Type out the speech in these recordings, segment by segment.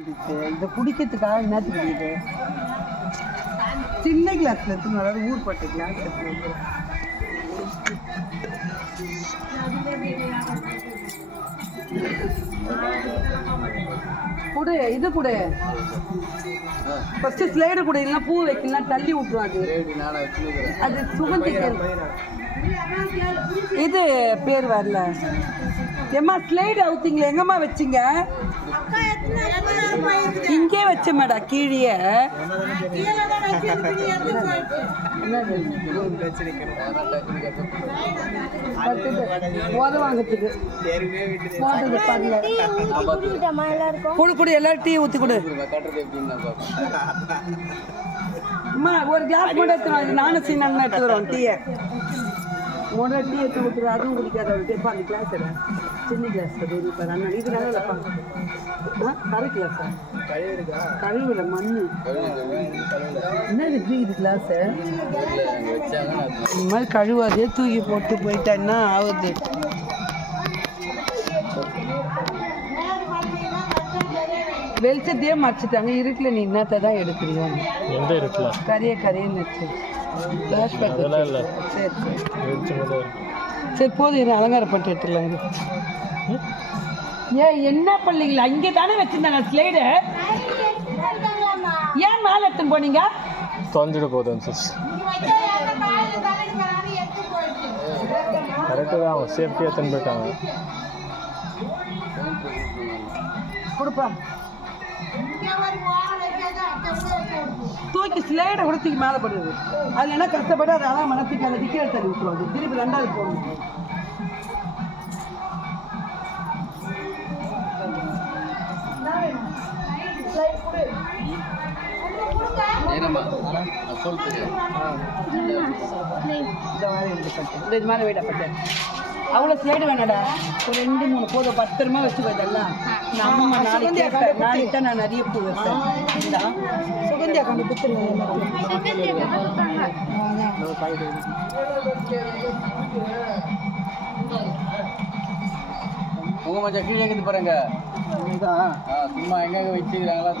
இதை குடிக்கிறதுக்காக என்னத்துக்கு குடிக்குது? சின்ன கிளாஸ்ல எடுத்துன்னு அதாவது ஊர்பட்ட கிளாஸ் எடுத்துன்னு கொடு, இது கொடு. ஃபர்ஸ்ட் ஸ்லைடு கொடு, இல்லைன்னா பூ வைக்கலாம் தள்ளி விட்டுரும். அது சுகந்திக்கு இது பேர் வரல. ஏம்மா ஸ்லைடு அவுத்திங்களே, எங்கம்மா வச்சிங்க? இங்கே வச்ச மேடா, கீழே வாங்கத்துக்கு கொடு கொடு, எல்லாரும் டீ ஊற்றி கொடு. அம்மா ஒரு கிளாஸ் கூட எடுத்து, நானும் சீனா எடுத்து வரோம் டீயை. முதல்ல டீ எடுத்து ஊற்றுரு, அதுவும் குடிக்காத கேட்பா. அந்த கிளாஸ் சின்ன கிளாஸ் அது இப்போ அண்ணன் இது நல்லா வைப்பாங்க. கரை கிளாஸா? கழுவுல மண்ணு என்ன இது கிளாஸு? இந்த மாதிரி கழுவாதே, தூக்கி போட்டு போயிட்டா என்ன ஆகுது? வெளிச்சத்தையே மறைச்சிட்டாங்க, இருக்குல்ல. நீ என்னத்தை தான் எடுக்கிறீங்க? எந்த இருக்குல்ல கரையன்னு ஃப்ளாஷ்பேக். சரி சரி போதும், இது அலங்காரப்பட்டு எடுத்துடலாம். இது ஏன் என்ன பண்ணீங்களா? இங்கே தானே வச்சுருந்தாங்க ஸ்லைடு, ஏன் மேலே எடுத்துன்னு போனீங்க? தொலைஞ்சிட போதும் சார். கரெக்டு தான், சேஃப்டியாக எடுத்துன்னு போயிட்டாங்க. கொடுப்பா, தூக்கி ஸ்லைடை கூட தூக்கி மேலே படுது. அதில் என்ன கஷ்டப்பட்டு அதை அதான் மனத்துக்கு அந்த டிக்கெட் எடுத்து விட்டுருவாங்க. திருப்பி ரெண்டாவது போகணும். இது மாதிரி வேடப்பட்ட அவ்வளோ ஸ்லைடு வேணாடா, ஒரு 2-3 போதும். பத்திரமா வச்சு போயிடலாம். நம்ம நாளைக்கு தான் நான் நிறைய பூ வைப்பேன். சுகந்தியா கொண்டு கொடுத்துருவேன். உங்க மச்சா கீழே இருக்குது பாருங்க. சும்மா எங்க வச்சுக்கிறாங்களா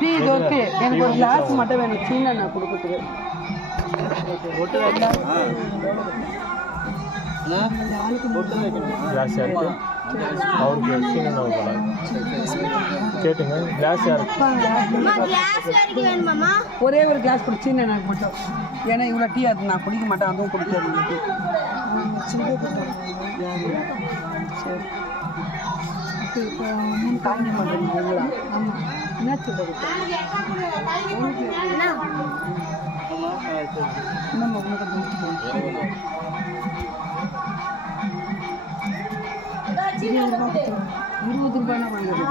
டீ இது ஓகே. எனக்கு ஒரு கிளாஸ் மட்டும் வேணும், சீனா நான் கொடுக்குறதுக்கு. அவருக்கு கேட்டுங்க. கிளாஸ் ஒரே ஒரு கிளாஸ் குடிச்சின்னு எனக்கு மட்டும். ஏன்னா இவ்வளோ டீ அது நான் குடிக்க மாட்டேன், அதுவும் குடிக்காது. சரி காய்ஞ்ச மாட்டேங்குங்களா? ஆமாம், என்ன சொல்கிறது? நம்ம 20 ரூபாய்னா வாங்குறது.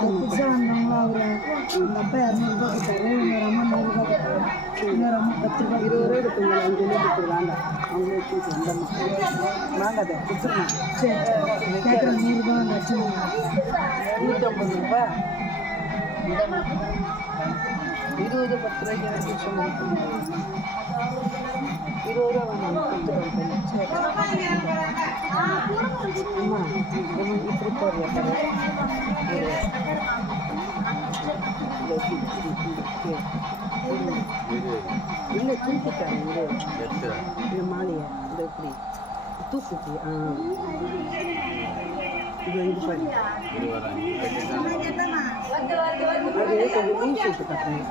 புதுசாக வந்தவங்களா அவர் அந்த அப்பா 200 ரூபா கொடுத்தாரு, இன்னொரு அம்மா 100 ரூபா கொடுத்தாரு, இன்னொரு அம்மா 10 ரூபா 20 ரூபா கொடுத்தாங்க. 5 ரூபா கொடுத்துரு வேண்டாம், அவங்களே வச்சு வந்தம்மா வாங்காத கொடுத்துருங்க. சரி கேட்குற 100 ரூபா லட்சம் 150 ரூபா 20 10 ரூபாய்க்கு சொல்லுங்க. 20 ரூபா வேணாம், கொடுத்துருவாங்க. சரி அம்மா இப்படி போடுறேன். இல்லை தூக்கிட்டாங்க இந்த மாலையை, இந்த இப்படி தூக்குச்சு. இது இது பண்ணி அது கொஞ்சம் ஈஸிட்டு கட்டணும்.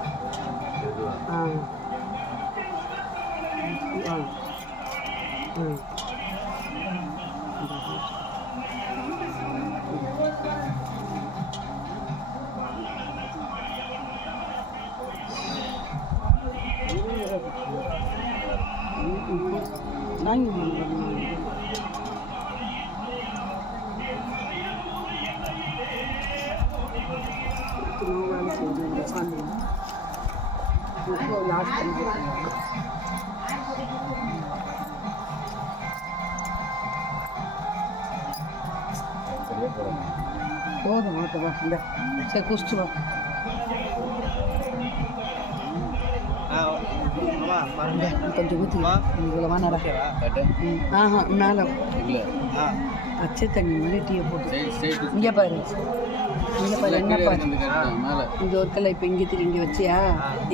போதும் மாட்டவா இந்த சரி குடிச்சிட்டு வா. கொஞ்சம் ஊற்றி இவ்வளோ வேணாடா. ஆஹா மேலே பச்சை தண்ணி மாதிரி டீயை போட்டு ஸ்ட்ரைட் இங்கே பாரு என்ன பாரு மேலே இங்கே ஒரு கல்லை இப்போ இங்கே இங்கே வச்சியா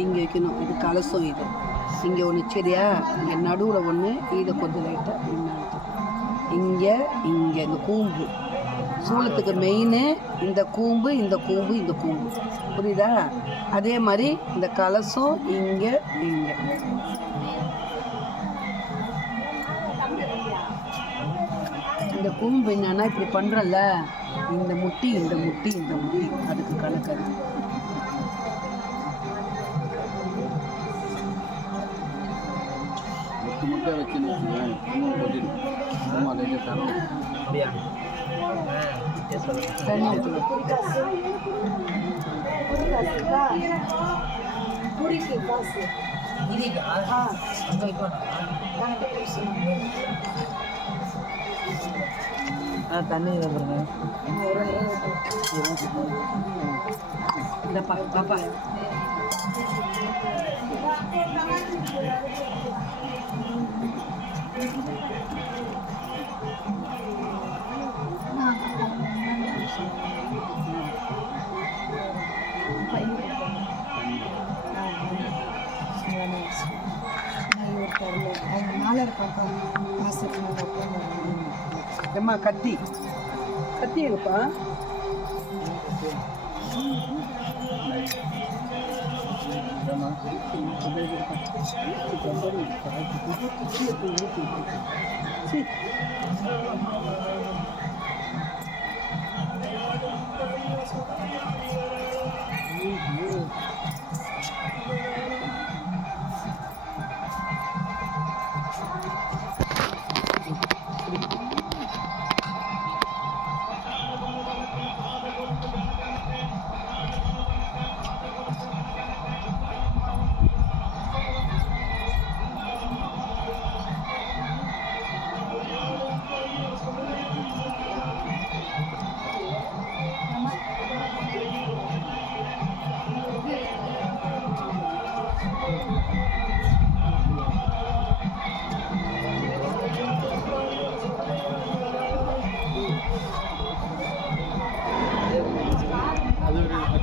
இங்கே வைக்கணும். இது கலசம். இது இங்கே ஒன்று சரியா, இங்கே நடுவில் ஒன்று, இதை கொஞ்சம் லைட்டாக இங்கே இங்கே இந்த கூம்பு சூளத்துக்கு மெயின் இந்த கூம்பு இந்த கூம்பு இந்த கூம்பு புரியுதா? அதே மாதிரி இந்த கலசம் இங்கே இங்கே இந்த கூம்பு என்னன்னா இப்படி பண்ணுறல, இந்த முட்டி இந்த முட்டி இந்த முட்டி அதுக்கு கணக்கு. முட்டை வச்சு கொட்டிடும். ஆமாம் லைட்டாக தரணும். அப்படியா தண்ணி ஊற்றணும். தண்ணி பாருங்க. இந்தப்பா பாப்பா எம்மா கத்தி கத்தி எங்கப்பா?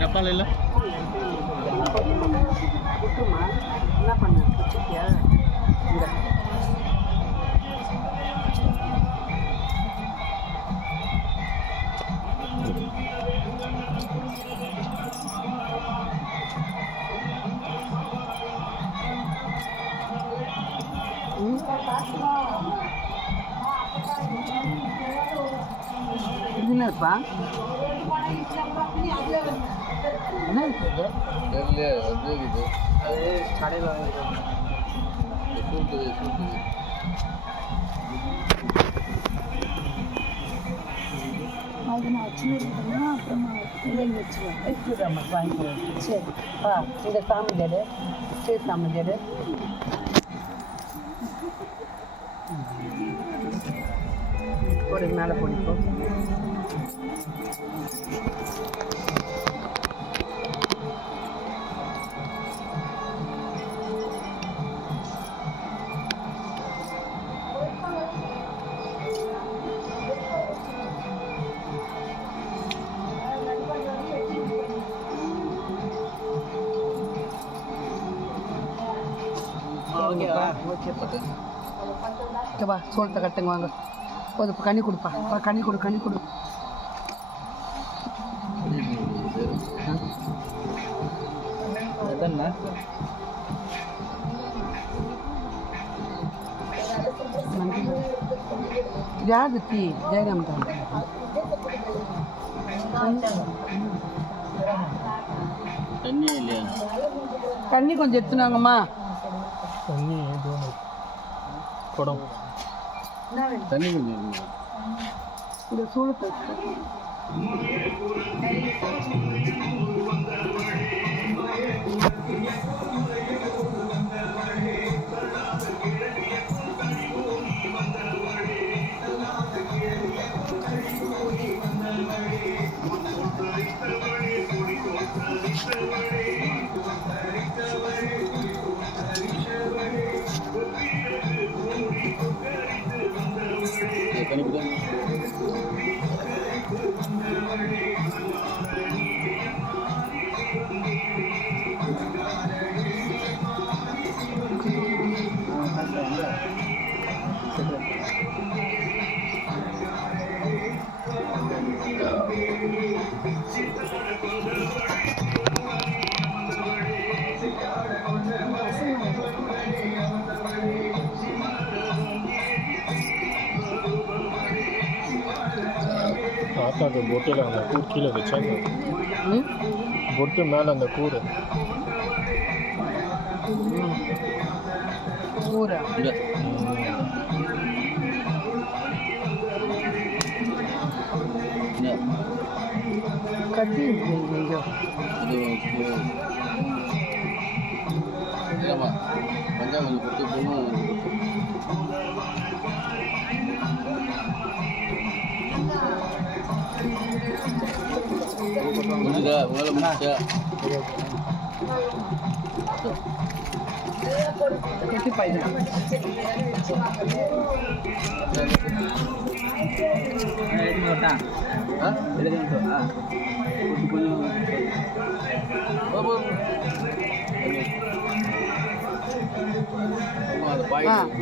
டப்பால் இல்லை என்ன பண்ண வச்சுக்கியா? இந்த இது என்னப்பா? என்ன இருக்குது? தெரியல. அது இது அது கடையில் வாங்கிட்டு சூட்டுது சூட்டுது. அது நான் வச்சுருக்கேன்னா அப்புறமா பிள்ளைங்க வச்சுருவேன். வச்சுடுறேம்மா வாங்கிக்கிறேன். சரி இந்த சாமி ஜடு சரி சாமி ஜடு ஒரு மேலே போடிப்போம். ஓகேவா? சோளத்தை கட்டுங்க வாங்க. போது இப்போ கண்ணி கொடுப்பா. கண்ணி கொடு கண்ணி கொடு. யாரு தீ ஜெயராம் தான். தண்ணியே இல்லையா? தண்ணி கொஞ்சம் எடுத்துனாங்கம்மா. தண்ணி குடம் தண்ணி கொஞ்சம் இருக்குங்க. இந்த சூளத்தை தண்ணி ஆத்தாக்கு பொட்டில் அந்த கூர் கீழே வச்சாங்க. ம் பொட்டு மேலே அந்த கூறு. ஊரா கட்டி ஐயோ இல்லைம்மா கொஞ்சம் கொஞ்சம் கொடுத்து போகணும். முடிஞ்சுதா வேலை முடிச்சா கட்டி பையன்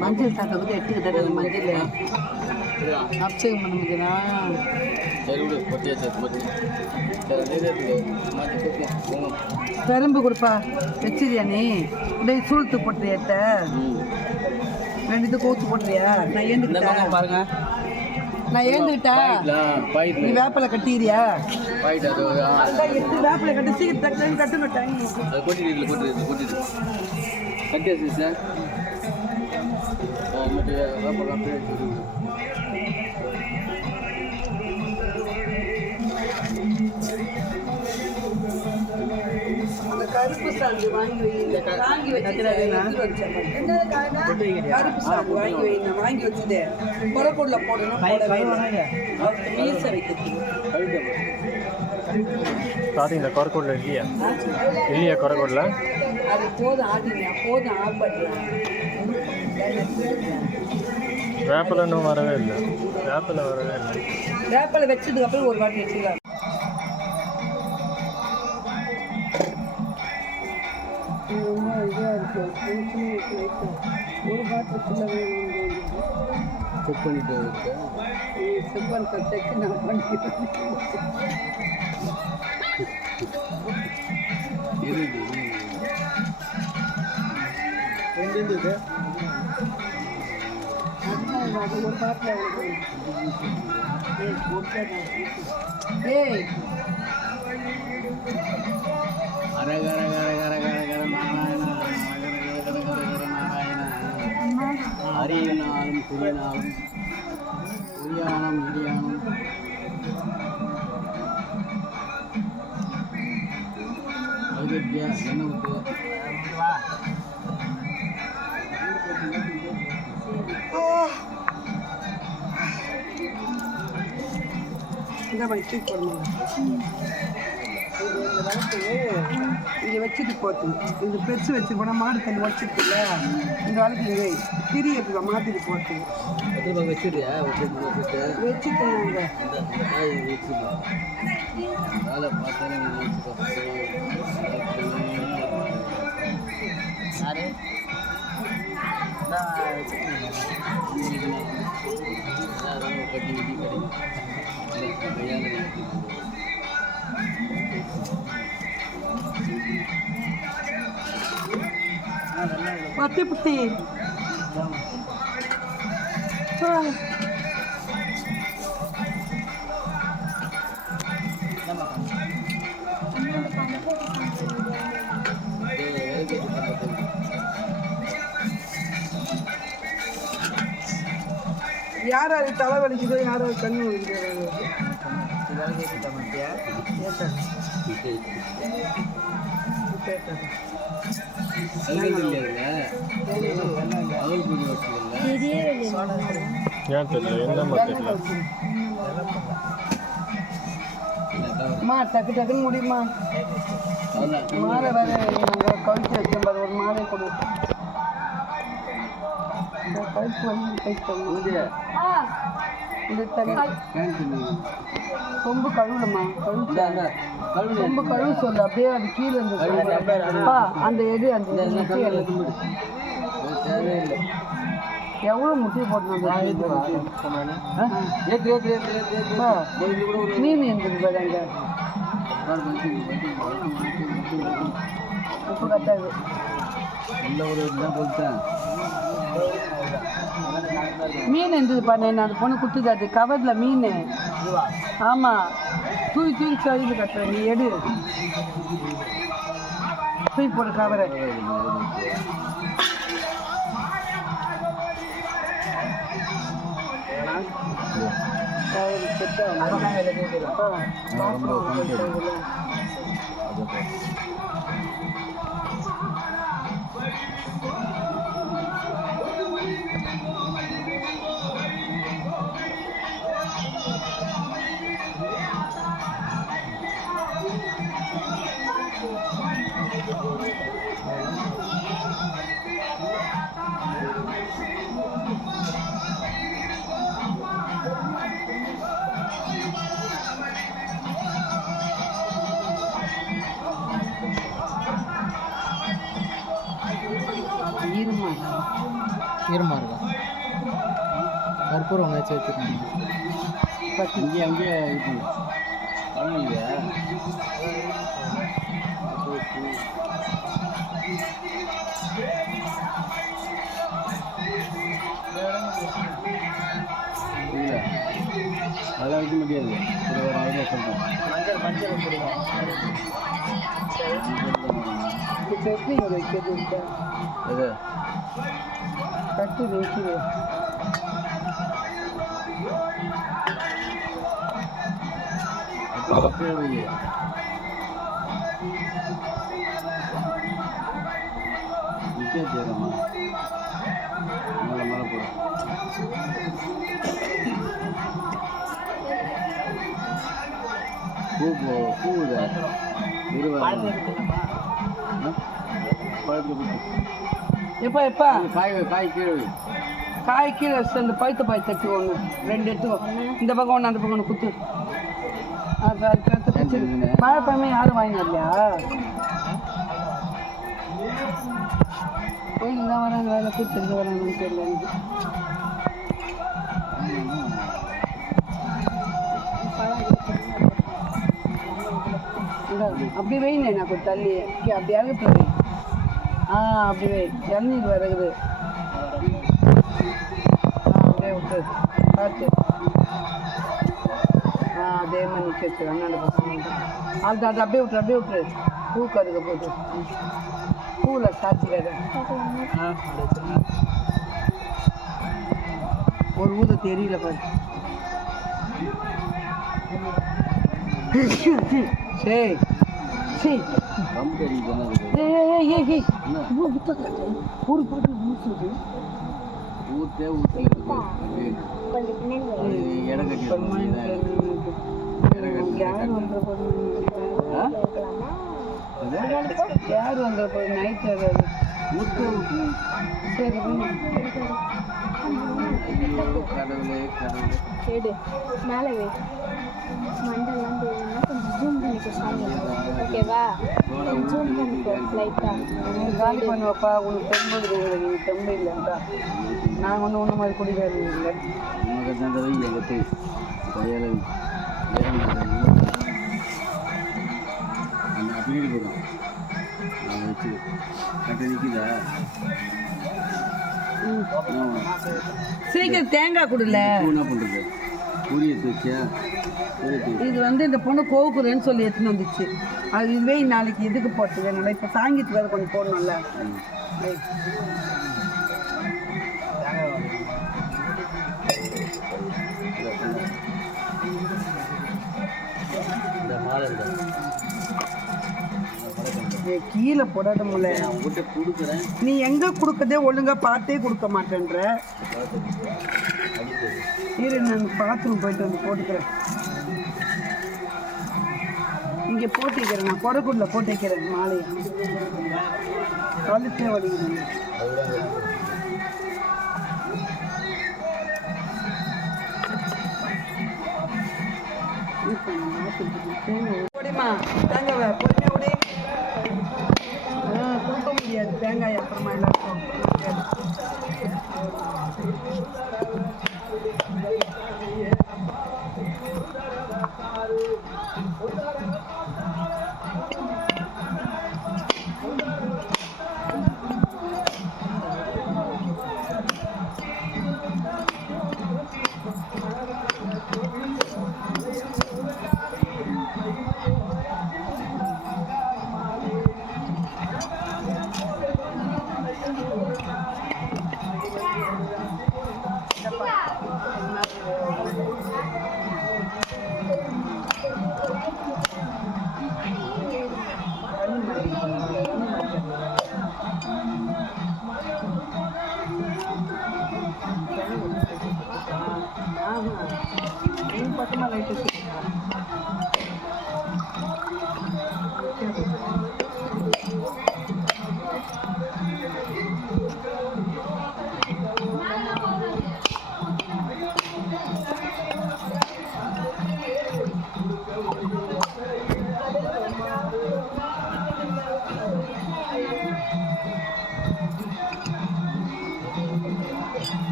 மஞ்சள் சாட்டை வந்து எடுத்துக்கிட்டது மஞ்சள் அபிஷேகம் பண்ண முடியுதா சரி விடு கொட்டியாச்சு பெரும்பு கொடுப்பா வச்சிருயா நீ இந்த சூழ்த்து போட்டுறியாட்ட ரெண்டு கோத்து போட்டுறியா நான் ஏந்துக்கிட்டேன் பாருங்க. நான் ஏந்துக்கிட்டா பாயிண்ட் நீ வேப்பிலை கட்டிடுறியா பாயிண்ட் அது எடுத்து வேப்பிலை கட்டி சீக்கிரம் கட்டு மாட்டாங்க அது கொட்டிட்டு இதில் கொட்டிட்டு கட்டியாச்சு சார். மட்டும் அப்படியே அந்த கருப்பு சாந்து வாங்கி வாங்கி வச்சுக்கிறேன் கருப்பு சாந்து வாங்கி வை நான் வாங்கி வச்சுட்டேன் கொரக்கோடில் போடணும் மீச வைக்கிறதுக்கு தாத்தி இந்த கொரக்கோடில் இல்லையா? இல்லையா கொரக்கோடில்? அது போதும் ஆட்டிங்க போதும் ஆஃப் பண்ணுறேன். வேப்பில் இன்னும் வரவே இல்லை. வேப்பில் வரவே இல்லை. வேப்பிலை வச்சதுக்கு அப்புறம் ஒரு வாட்டி வச்சுக்கலாம். ரொம்ப இதாக இருக்கு ஒரு பாட்டில் ஃபுல்லாக செக் பண்ணிட்டு செக் பண்ணுற செக் நான் பண்ணிக்கிறேன். ஒரு பாட்டில் ஏய் அரியனாலும் புரியனாலும் புரியானம் இடியானம் அயோத்தியா என்ன இந்த மாதிரி தூக்கி போடணும். இந்த வளர்த்து இங்கே வச்சுட்டு போட்டு இந்த பெருசு வச்சு போனால் மாடு தண்ணி உடச்சிருக்குல்ல இந்த வளர்த்து இங்கே திரி எப்படி மாற்றிட்டு போட்டு வச்சுட்டியா வச்சுட்டேன் இங்கே வேலை பார்த்தா கட்டி கட்டி பத்தி புத்தி யாராவது தலை வலிக்குதோ யாராவது கண்ணு வலிக்குதோ ஏன் தெரியல? என்னம்மா தெரியல? அம்மா டக்கு டக்குன்னு முடியுமா? மாலை வேற நாங்கள் கழிச்சு வச்சோம் பாரு, ஒரு மாலை கொடு. கழிச்சு வந்து கழிச்சு இந்த தண்ணி சொம்பு கழுவுலம்மா, கழுவு சொம்பு கழுவு சொல்லு. அப்படியே அது கீழே இருந்துப்பா அந்த எது அந்த எவ்வளோ முட்டி போட்டணும் மீன் இருந்தது பாரு அங்கே உப்பு கட்டாது இல்லை ஒரு இதுதான் போட்டேன் மீன் இருந்தது பண்ணேன் அந்த பொண்ணு குத்துக்காது கவரில் மீன். ஆமாம் தூக்கி தூக்கி சொல்லி கட்டுறேன் நீ எடு தூக்கி போடு கவரை. ஈரமாக இருக்கா கற்பூரம் வச்சு வச்சுருக்கீங்க இங்கே அங்கேயே இது பண்ணலையா? இல்லை அதெல்லாம் வைக்க முடியாது. ஒரு ஐடியா சொல்கிறேன். எது கட்டு வைக்குது சேரமா மேலே மேலே போடும். பூ இருபது எப்பா எப்பா காய் கீழே காய் கீழே அந்த பழுத்த பாய் தட்டு ஒன்று 2 எடுத்துக்கோ. இந்த பக்கம் ஒன்று அந்த பக்கம் ஒன்று குத்து. வாழைப்பழமே யாரும் வாங்கி வரலையா? கோயிலுக்கு தான் வராங்க வேலை கூப்பிட்டு வராங்கன்னு தெரியல எனக்கு. அப்படி வைங்க நான் கொஞ்சம் தள்ளி அப்படி இறகு வை. அப்படி வை இறங்கிட்டு வருகுது. அப்படியே விட்டு பார்த்து அதே மாதிரி நிற்க வச்சு அண்ணாண்ட பசங்க அது அப்படியே விட்டுரு பூ கருக போட்டு பூவில் சாட்சிக்காத ஒரு ஊத தெரியல பாரு. சரி சரி ஊரு போட்டு ஊசுது ஊற்றே யார் வந்த நைட்டு ஊற்று சரி கடவுளே கேடு மேலே வை மண்டெல்லாம் போயிருந்தா கொஞ்சம் ஜூம் பண்ணிக்கோ சாமி ஓகேவா ஜூம் பண்ணிக்கோ லைட்டாக காலி பண்ணுவாப்பா உனக்கு தெம்பது நீ தெம்பு இல்லைன்றா நான் ஒன்று மாதிரி குடிக்காது இல்லை உனக்கு தந்த வை எங்கள் போய் கையால் அந்த அப்படி போதும் நான் வச்சு கட்ட நிற்குதா சீக்கிரம் தேங்காய் கொடுல என்ன பண்ணுறது பூரியை தூச்சியா இது வந்து இந்த பொண்ணு கோவுக்குறேன்னு சொல்லி எடுத்துன்னு வந்துச்சு. அது இதுவே நாளைக்கு எதுக்கு போட்டுது நல்லா இப்போ சாங்கிட்டு வேறு கொஞ்சம் போடணும்ல. கீழே போடாத முல்ல நீ எங்க கொடுக்கதே ஒழுங்கா பார்த்தே கொடுக்க மாட்டேன்ற. இரு நான் பாத்ரூம் போயிட்டு வந்து போட்டுக்கிறேன். இங்கே போட்டு வைக்கிறேன் நான் கொடைக்குள்ள போட்டு வைக்கிறேன். மாலையை கழுத்தே வடிக்கிறேன். பொடிமா தேங்காய் பொறுமையாக விட கொடுக்க முடியாது. தேங்காய் அப்புறமா எல்லாருக்கும்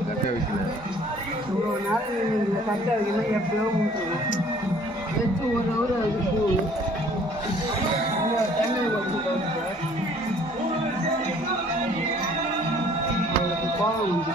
கட்ட வைக்கல இவ்வளோ நாள் இந்த கட்டை வைக்கணும் எப்படியோ விட்டுருவோம் வச்சு ஒரு ஊர் அது பூ தேங்காய் கொடுத்து அவளுக்கு கோபம் வந்து